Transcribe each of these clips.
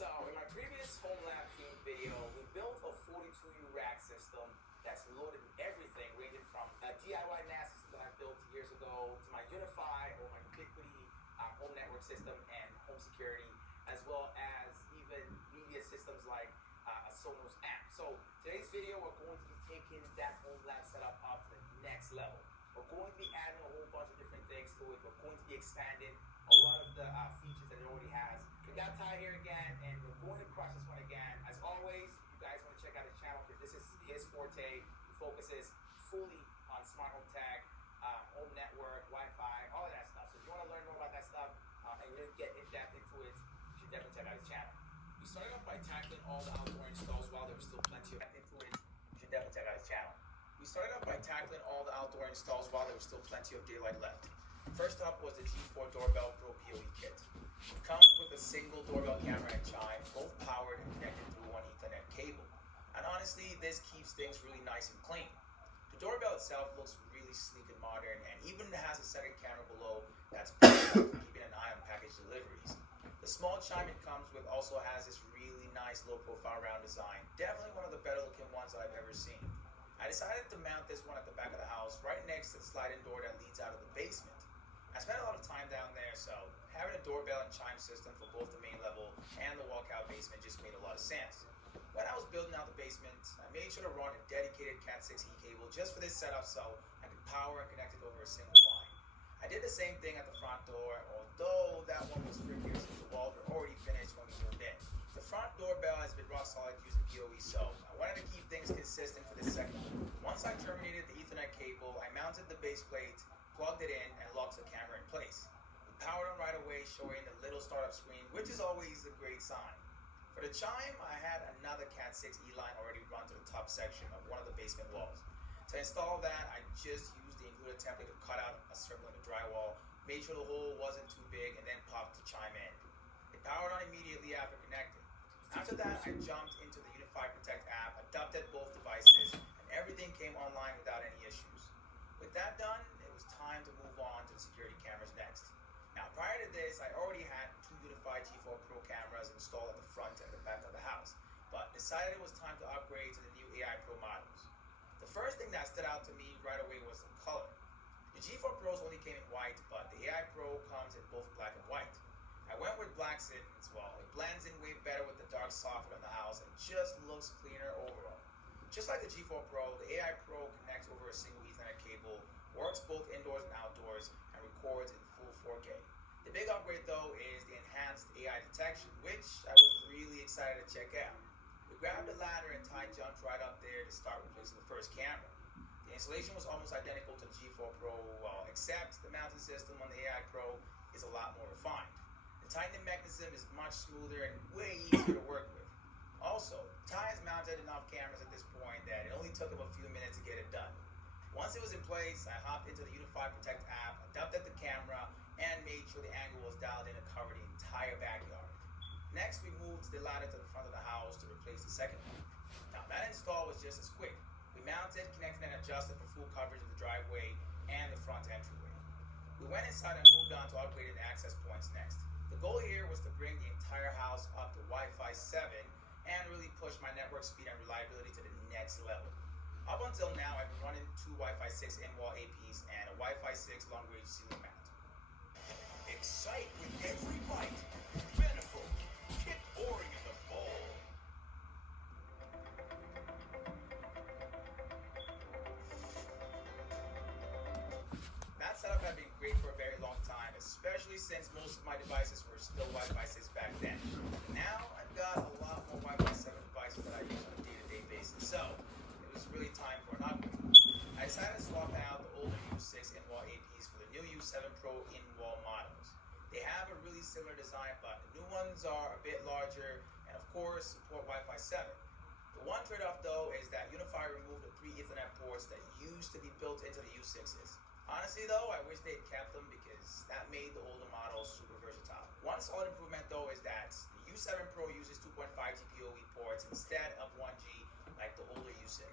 So in my previous home lab theme video, we built a 42U rack system that's loaded with everything, ranging from a DIY NAS system that I built years ago to my Unify or my Ubiquity home network system and home security, as well as even media systems like a Sonos app. So today's video, we're going to be taking that home lab setup up to the next level. We're going to be adding a whole bunch of different things to it. We're going to be expanding a lot of the features that it already has. We got Ty here again, and we're going to crush this one again. As always, if you guys want to check out his channel, because this is his forte, he focuses fully on smart home tech, home network, Wi-Fi, all of that stuff. So if you want to learn more about that stuff and really get in depth into it, you should definitely check out his channel. We started off by tackling all the outdoor installs while there was still plenty of into it. You should definitely check out his channel. We started off by tackling all the outdoor installs while there was still plenty of daylight left. First up was the G4 Doorbell Pro PoE kit. It comes with a single doorbell camera and chime, both powered and connected through one Ethernet cable. And honestly, this keeps things really nice and clean. The doorbell itself looks really sleek and modern, and even has a second camera below that's perfect for keeping an eye on package deliveries. The small chime it comes with also has this really nice low-profile round design, definitely one of the better-looking ones that I've ever seen. I decided to mount this one at the back of the house, right next to the sliding door that leads out of the basement. I spent a lot of time down there, so having a doorbell and chime system for both the main level and the walkout basement just made a lot of sense. When I was building out the basement, I made sure to run a dedicated Cat6e cable just for this setup so I could power and connect it over a single line. I did the same thing at the front door, although that one was trickier since the walls were already finished when we moved in. The front doorbell has been rock solid using PoE, so I wanted to keep things consistent for this second one. Once I terminated the Ethernet cable, I mounted the base plate, plugged it in, and locked the camera in place. We powered on right away, showing the little startup screen, which is always a great sign. For the chime, I had another Cat6e line already run to the top section of one of the basement walls. To install that, I just used the included template to cut out a circle in the drywall, made sure the hole wasn't too big, and then popped the chime in. It powered on immediately after connecting. After that, I jumped into the Unify Protect app, adopted both devices, and everything came online without any issues. With that done, it was time to move on to the security cameras next. Now, prior to this, I already had two Unify G4 Pro cameras installed at the front and the back of the house, but decided it was time to upgrade to the new AI Pro models. The first thing that stood out to me right away was the color. The G4 Pros only came in white, but the AI Pro comes in both black and white. I went with black since, well, it blends in way better with the dark soffit on the house and just looks cleaner overall. Just like the G4 Pro, the AI Pro connects over a single Ethernet cable, works both indoors and outdoors, and records in full 4K. The big upgrade though is the enhanced AI detection, which I was really excited to check out. We grabbed the ladder and Ty jumped right up there to start replacing the first camera. The installation was almost identical to the G4 Pro, well, except the mounting system on the AI Pro is a lot more refined. The tightening mechanism is much smoother and way easier to work with. Also, Ty has mounted enough cameras at this point that it only took him a few minutes to get it done. Once it was in place, I hopped into the Unify Protect app, adapted the camera, and made sure the angle was dialed in to cover the entire backyard. Next, we moved the ladder to the front of the house to replace the second one. Now, that install was just as quick. We mounted, connected, and adjusted for full coverage of the driveway and the front entryway. We went inside and moved on to upgrading the access points next. The goal here was to bring the entire house up to Wi-Fi 7 and really push my network speed and reliability to the next level. Up until now, I've been running two Wi-Fi 6 in-wall APs and a Wi-Fi 6 long-range ceiling mount. Excite with every bite. Beneful. Get boring in the bowl. That setup had been great for a very long time, especially since most of my devices were still Wi-Fi 6 back then. Now, I've got a lot more Wi-Fi 7 devices that I use on a day-to-day basis, so it was really time for an upgrade. I decided to swap out the older U6 in-wall APs for the new U7 Pro in-wall models. They have a really similar design, but the new ones are a bit larger and of course support Wi-Fi 7. The one trade-off though is that Unify removed the 3 Ethernet ports that used to be built into the U6s. Honestly though, I wish they'd kept them because that made the older models super versatile. One solid improvement though is that the U7 Pro uses 2.5G PoE ports instead of 1G like the older U6.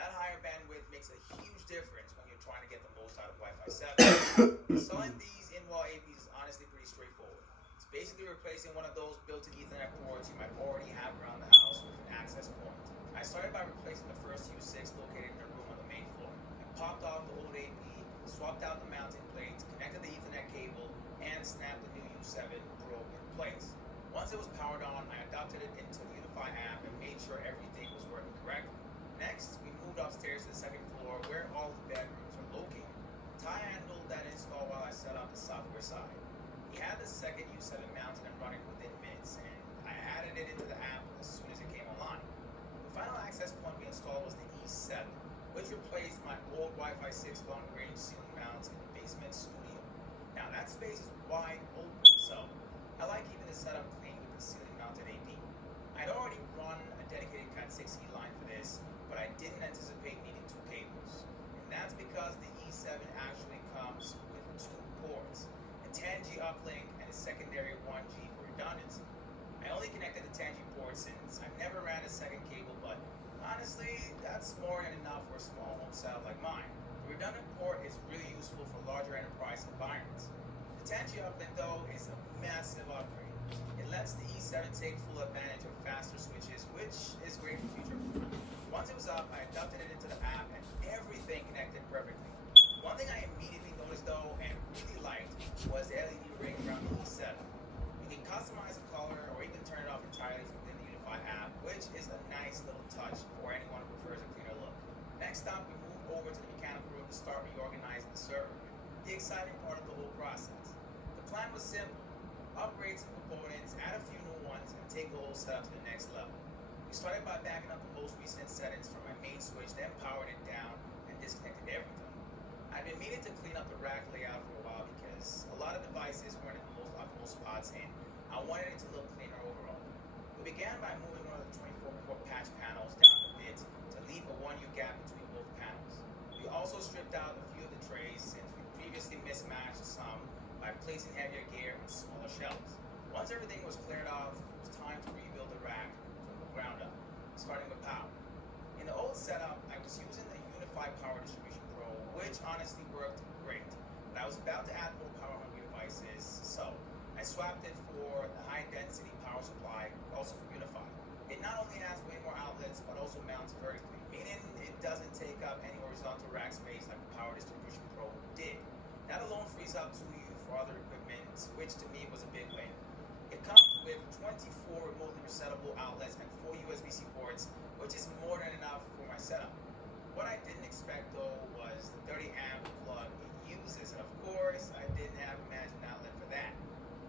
That higher bandwidth makes a huge difference when you're trying to get the most out of Wi-Fi 7. Installing these in-wall APs is honestly pretty straightforward. It's basically replacing one of those built-in Ethernet ports you might already have around the house with an access point. I started by replacing the first U6 located in the room on the main floor. I popped off the old AP, swapped out the mounting plates, connected the Ethernet cable, and snapped the new U7 probe in place. Once it was powered on, I adopted it into the Unify app and made sure everything was working correctly. Next, we moved upstairs to the second floor where all the bedrooms are located. Ty handled that install while I set up the software side. He had the second U7 mounted and running within minutes, and I added it into the app as soon as it came online. The final access point we installed was the E7, which replaced my old Wi-Fi 6 long-range ceiling mounts in the basement studio. Now that space is wide open, so I like keeping the setup clean with the ceiling mounted AP. I'd already run a dedicated Cat 6E line for this, but I didn't anticipate needing two cables. And that's because the E7 actually comes with two ports, a 10G uplink and a secondary 1G for redundancy. I only connected the 10G port since I never ran a second cable, but honestly, that's more than enough for a small home setup like mine. The redundant port is really useful for larger enterprise environments. The 10G uplink though is a massive upgrade. It lets the E7 take full advantage of faster switches, which is great for future. Once it was up, I adopted it into the app and everything connected perfectly. One thing I immediately noticed though and really liked was the LED ring around the E7. You can customize the color or even turn it off entirely within the Unify app, which is a nice little touch for anyone who prefers a cleaner look. Next up, we moved over to the mechanical room to start reorganizing the server, the exciting part of the whole process. The plan was simple: upgrade some components, add a few new ones, and take the whole setup to the next level. We started by backing up the most recent settings from my main switch, then powered it down and disconnected everything. I've been meaning to clean up the rack layout for a while because a lot of devices weren't in the most optimal spots and I wanted it to look cleaner overall. We began by moving one of the 24-port patch panels down a bit to leave a 1U gap between both panels. We also stripped out a few of the trays since we previously mismatched some by placing heavier gear on smaller shelves. Once everything was cleared off, it was time to rebuild the rack from the ground up, starting with power. In the old setup, I was using the Unify Power Distribution Pro, which honestly worked great, but I was about to add more power-hungry devices, so I swapped it for the high-density power supply, also from Unify. It not only has way more outlets, but also mounts vertically, meaning it doesn't take up any horizontal rack space like the Power Distribution Pro did. That alone frees up 2U for other equipment, which to me was a big win. It comes with 24 remotely resettable outlets and 4 USB-C ports, which is more than enough for my setup. What I didn't expect though was the 30 amp plug it uses, and of course I didn't have a management outlet for that.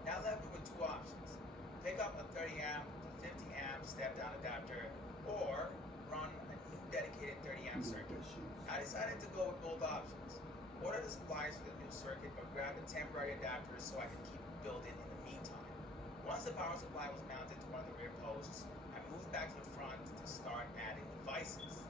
That left me with two options: pick up a 30 amp to 50 amp step down adapter, or run a new dedicated 30 amp circuit. I decided to go with both options. Order the supplies for the new circuit, but grab a temporary adapter so I could keep building in the meantime. Once the power supply was mounted to one of the rear posts, I moved back to the front to start adding devices.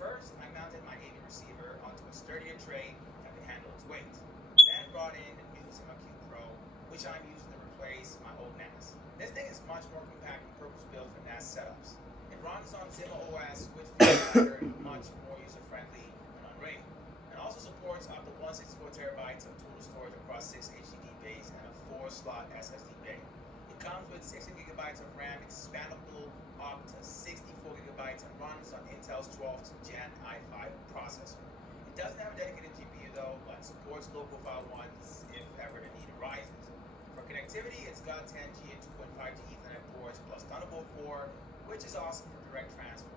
First, I mounted my AV receiver onto a sturdier tray that could handle its weight. Then brought in the new Zima Q Pro, which I'm using to replace my old NAS. This thing is much more compact and purpose-built for NAS setups. It runs on Zima OS, which feels better and much more user-friendly and unrated. It also supports up to 164 terabytes of total storage across 6 HDD bays and a 4-slot SSD bay. It comes with 60 gigabytes of RAM, expandable up to 64 gigabytes, and runs on Intel's 12th Gen i5 processor. It doesn't have a dedicated GPU though, but supports low-profile ones if ever the need arises. For connectivity, it's got 10G and 2.5G Ethernet ports plus Thunderbolt 4, which is awesome for direct transfers.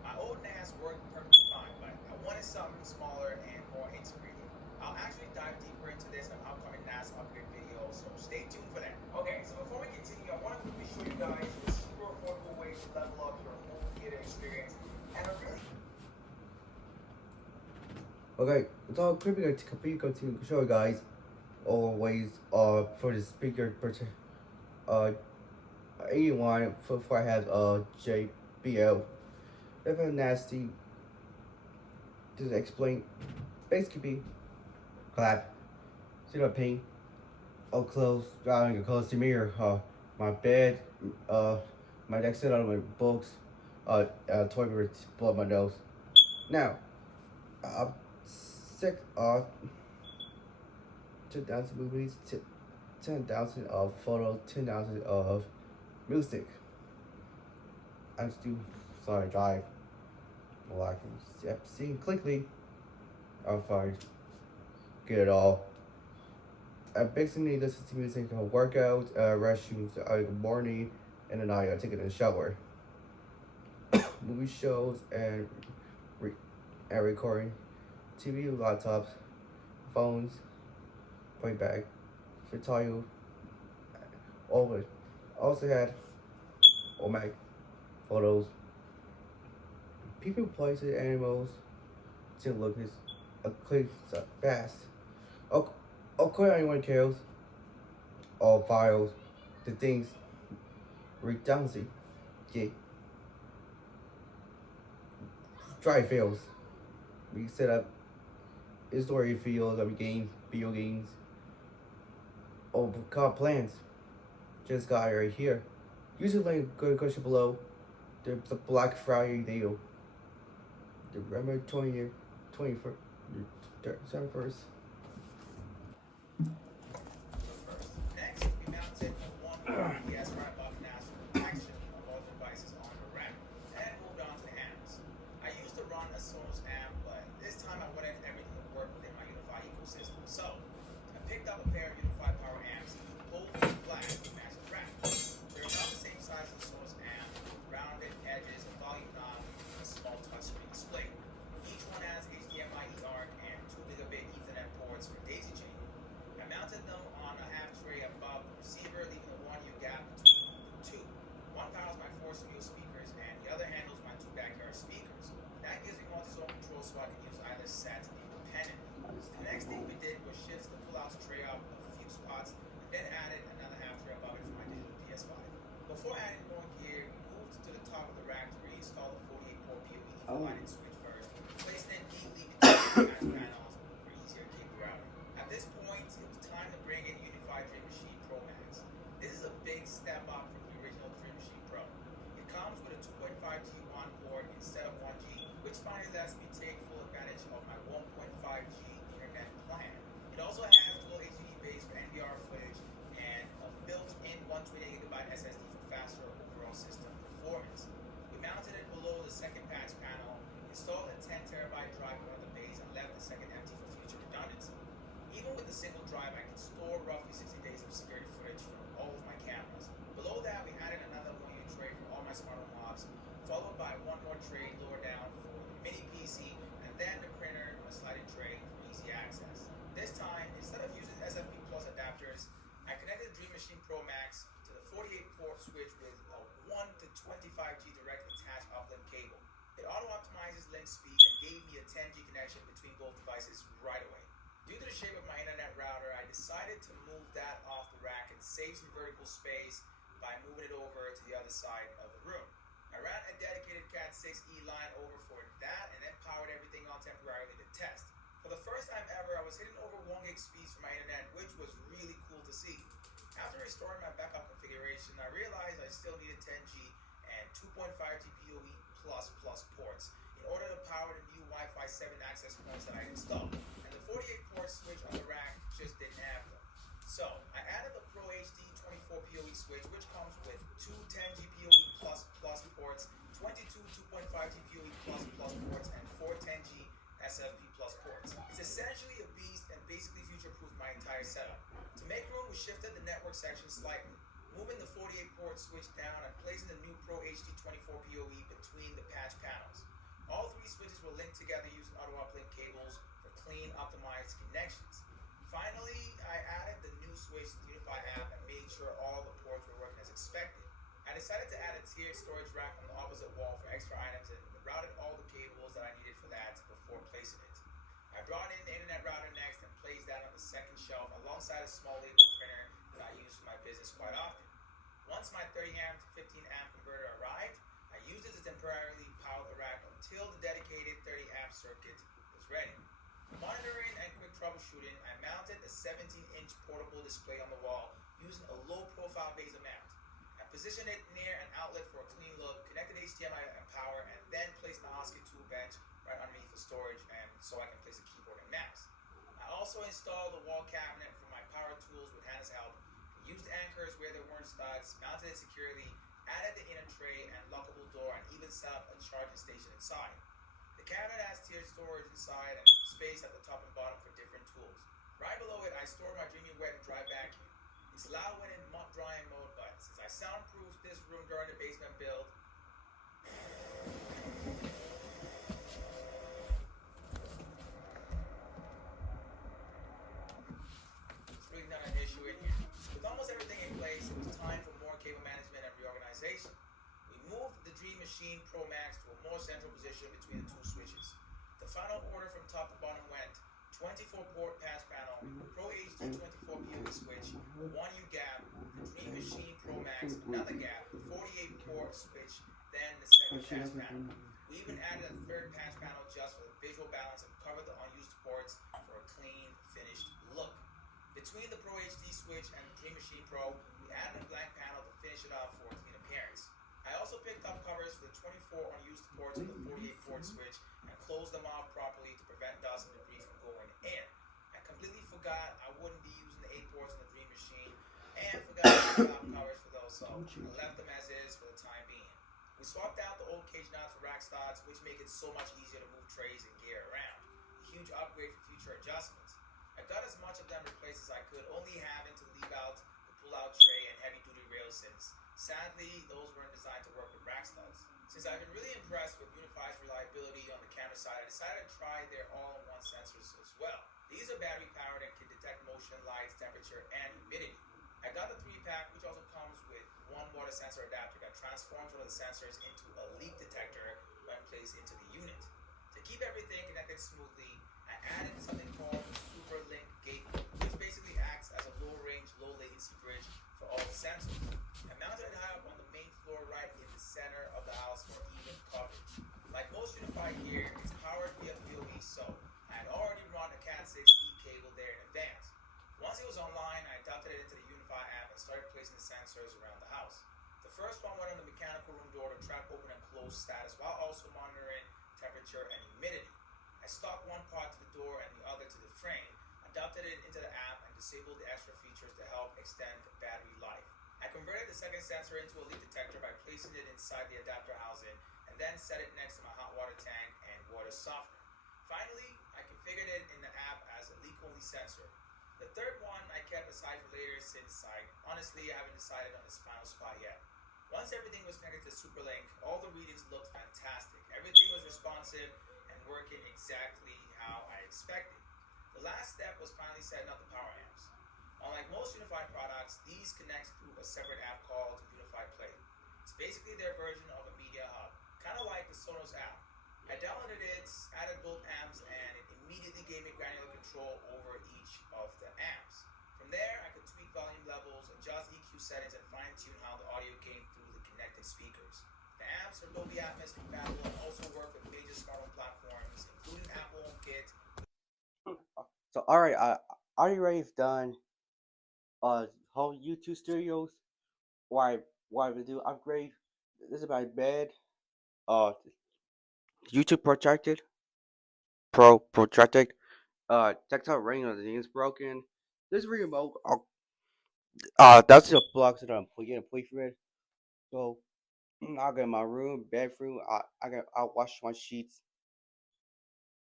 My old NAS worked perfectly fine, but I wanted something smaller and more integrated. I'll actually dive deeper into this in an upcoming NAS upgrade video, so stay tuned for that. Okay, so before we continue, I want to quickly show you guys the super affordable way to level up your home theater experience, and a really Okay, so quickly to show you guys all ways for the speaker purchase 81 for I have JBL. If a nasty to explain basically clap, see the paint, all close, close the mirror, my bed, my next set on my books, toilet blow my nose. Now, sick 2000 movies 10,000 of photos, 10,000 of music. I just do sorry drive. Well, I can see quickly. I'll probably get it all. I basically listen to music, workout, restrooms, good morning, and then I take it in the shower. Movie shows and recording, TV, laptops, phones, playback, tutorial, all of it. Also had all my photos, people, places, animals, to look at a quick fast. Of course, anyone cares. All files, the things, redundancy, yeah. Drive files. We set up story fields of games, video games. Oh, car plans. Just got right here. Use the link, go to the question below. The Black Friday deal. The November 20th, 21st, 31st. Next, we mounted one UPS right above NASA protection of all devices on the rack and moved on to the amps. I used to run a Sonos amp, but this time I wanted everything to work within my Unify ecosystem. So I picked up a pair of Unify power amps, both black to match the rack. They're about the same size as the Sonos amp, rounded edges, a volume knob, and a small touchscreen display. Each one has HDMI eARC and 2 gigabit Ethernet ports for daisy chaining. I mounted them on a half tray above the receiver, leaving a 1U gap between the two. One powers my 4 studio speakers, and the other handles my 2 backyard speakers. That gives me multi-zone control so I can use either set independently. The next thing we did was shift the pullouts tray up a few spots, and then added another half tray above it for my digital PS5. Before adding more gear, we moved to the top of the rack to reinstall the 48-port PoE Ethernet switch first, placing it neatly between the panels for easier cable routing. At this point, it was time to bring in Unified Dream Machine Pro Max. This is a big step up from the original Dream Machine Pro. It comes with a 2.5G WAN port instead of 1G, which finally lets me take full advantage of my 1.5G internet plan. It also has dual HDD bays for NVR footage and a built-in 128GB SSD for faster overall system performance. We mounted it below the second patch panel, installed a 10TB drive on the base, and left the second empty for future redundancy. Even with the single drive, I can store roughly 60 days of security footage from all of my cameras. Below that, we added another 1U tray for all my smart home hubs, followed by one more tray lower down for the mini PC, and then the printer on a sliding tray for easy access. This time, instead of using SFP Plus adapters, I connected the Dream Machine Pro Max to the 48-port switch with a 1 to 25G direct attached uplink cable. It auto-optimizes link speed and gave me a 10G connection between both devices right away. Due to the shape of my internet router, I decided to move that off the rack and save some vertical space by moving it over to the other side of the room. I ran a dedicated Cat6e line over for that and then powered everything on temporarily to test. For the first time ever, I was hitting over 1 gig speeds for my internet, which was really cool to see. After restoring my backup configuration, I realized I still needed 10G and 2.5G PoE++ ports in order to power the new Wi-Fi 7 access points that I installed. And the 48-port switch on the rack just didn't have them. So I added the Pro HD 24 PoE switch, which comes with 2 10G PoE++ ports, 22 2.5G PoE++ ports, and 4 10G SFP+ ports. It's essentially a beast and basically future-proofed my entire setup. To make room, we shifted the network section slightly, moving the 48-port switch down and placing the new Pro HD 24 PoE between the patch panels. All 3 switches were linked together using auto-uplink cables for clean, optimized connections. Finally, I added the new switch to the Unify app and made sure all the ports were working as expected. I decided to add a tiered storage rack on the opposite wall for extra items and routed all the cables that I needed for that before placing it. I brought in the internet router next and placed that on the second shelf alongside a small label printer that I use for my business quite often. Once my 30A to 15A converter arrived, I used it to temporarily power the rack until the dedicated 30A circuit was ready. Monitoring and quick troubleshooting, I mounted a 17-inch portable display on the wall using a low-profile bezel mount. I positioned it near an outlet for a clean look, connected HDMI and power, and then placed my Oscar tool bench right underneath the storage and so I can place a keyboard and mouse. I also installed a wall cabinet for my power tools with Hannah's help, Used anchors where there weren't studs, mounted it securely, added the inner tray and lockable door, and even set up a charging station inside. The cabinet has tiered storage inside and space at the top and bottom for different tools. Right below it, I store my Dreamy Wet and Dry vacuum. It's loud when in drying mode, but since I soundproofed this room during the basement build, it's really not an issue in here. With almost everything in place, it was time for more cable management and reorganization. We moved the Dream Machine Pro Max to a more central position between the two switches. The final order from top to bottom went 24 port patch panel, Pro HD 24 PoE switch, 1U gap, the Dream Machine Pro Max, another gap, the 48 port switch, then the second patch panel. We even added a third patch panel just for the visual balance and covered the unused ports for a clean, finished look. Between the Pro HD switch and the Dream Machine Pro, we added a blank panel to finish it off for a clean appearance. I also picked up covers for the 24 unused ports of the 48 port switch and closed them off properly to prevent dust and debris from going in. I completely forgot I wouldn't be using the 8 ports in the Dream Machine and forgot to pick up covers for those, so I left them as is for the time being. We swapped out the old cage nuts for rack studs, which make it so much easier to move trays and gear around. A huge upgrade for future adjustments. I got as much of them replaced as I could, only having to leave out the pull-out tray and heavy-duty rails since, sadly, those weren't designed to work with rack studs. Since I've been really impressed with Unify's reliability on the camera side, I decided to try their all-in-one sensors as well. These are battery-powered and can detect motion, lights, temperature, and humidity. I got the 3-pack, which also comes with one water sensor adapter that transforms one of the sensors into a leak detector when placed into the unit. To keep everything connected smoothly, I added something called the Super Link Gateway, which basically acts as a low-range, low-latency bridge for all the sensors. I mounted it high up on the main floor right in the center of the house for even coverage. Like most Unify gear, it's powered via PoE, so I had already run a Cat 6E cable there in advance. Once it was online, I adapted it into the Unify app and started placing the sensors around the house. The first one went on the mechanical room door to track open and close status while also monitoring temperature and humidity. I stuck one part to the door and the other to the frame, adapted it into the app, and disabled the extra features to help extend battery life. I converted the second sensor into a leak detector by placing it inside the adapter housing and then set it next to my hot water tank and water softener. Finally, I configured it in the app as a leak-only sensor. The third one I kept aside for later since I honestly haven't decided on its final spot yet. Once everything was connected to Superlink, all the readings looked fantastic. Everything was responsive and working exactly how I expected. The last step was finally setting up the power amps. Unlike most Unify products, these connect through a separate app called Unify Play. It's basically their version of a media hub, kind of like the Sonos app. I downloaded it, added both amps, and it immediately gave me granular control over each of the amps. From there, I could tweak volume levels, adjust EQ settings, and fine-tune how the audio came through the connected speakers. The amps are Dolby Atmos compatible and also work with major smart home platforms, including Apple HomeKit. So alright, are you ready done whole YouTube studios? Why we do upgrade? This is my bed. Uh YouTube projected. Tactile ring on the thing is broken. This remote that's the blocks that I'm getting play for it. So I got my room, bedroom, I wash my sheets.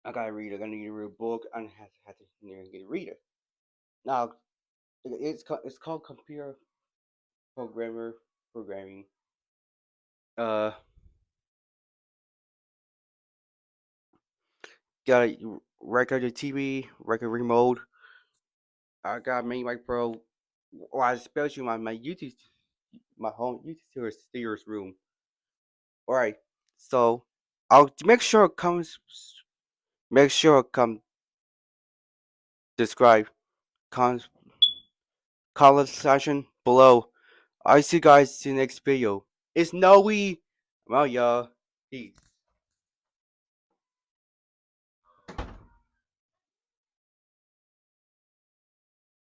I gotta read. I gotta need to read a book. I have to get a reader. Now it's called computer programming. Uh, got a record TV, record remote. I got Mini Mic Pro. Well, I especially my YouTube, my home YouTube stairs room. All right, so I'll make sure it comes. Make sure it come describe con comment section below. I see you guys in the next video. It's Noe. Well, y'all. Peace.